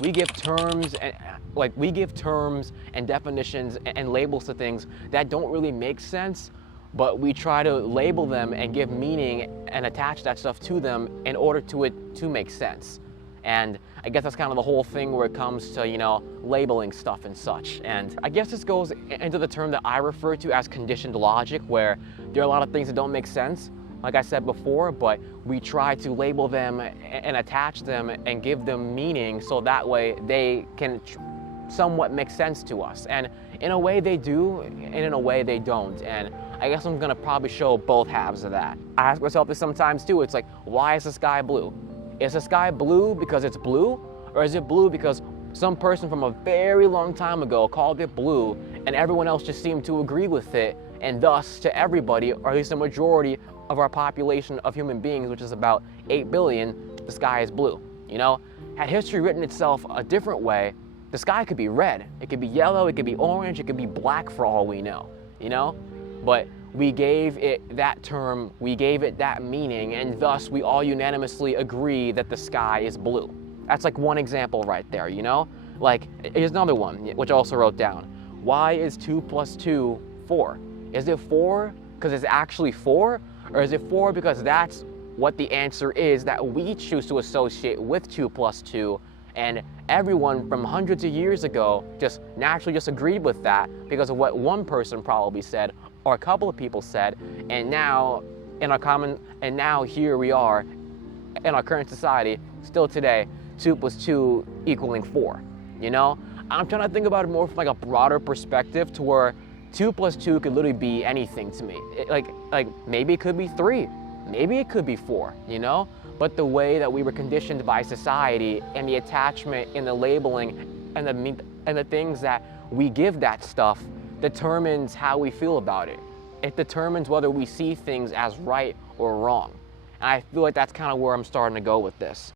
We give terms and definitions and labels to things that don't really make sense, but we try to label them and give meaning and attach that stuff to them in order to it to make sense. And I guess that's kind of the whole thing where it comes to, labeling stuff and such. And I guess this goes into the term that I refer to as conditioned logic, where there are a lot of things that don't make sense, like I said before, but we try to label them and attach them and give them meaning so that way they can somewhat make sense to us. And in a way they do, and in a way they don't. And I guess I'm gonna probably show both halves of that. I ask myself this sometimes too. It's like, why is the sky blue? Is the sky blue because it's blue? Or is it blue because some person from a very long time ago called it blue and everyone else just seemed to agree with it, and thus to everybody, or at least a majority of our population of human beings, which is about 8 billion, the sky is blue. Had history written itself a different way, the sky could be red, it could be yellow, it could be orange, it could be black for all we know, But we gave it that term, we gave it that meaning, and thus we all unanimously agree that the sky is blue. That's like one example right there, Like, here's another one, which I also wrote down. Why is 2 + 2 4? Is it 4 because it's actually 4? Or is it 4 because that's what the answer is that we choose to associate with 2 + 2, and everyone from hundreds of years ago just naturally just agreed with that because of what one person probably said or a couple of people said, and now here we are in our current society, still today, 2 + 2 equaling 4. I'm trying to think about it more from like a broader perspective, to where 2 + 2 could literally be anything to me. Like maybe it could be 3, maybe it could be 4, But the way that we were conditioned by society and the attachment in the labeling and the things that we give that stuff determines how we feel about it. It determines whether we see things as right or wrong. And I feel like that's kind of where I'm starting to go with this.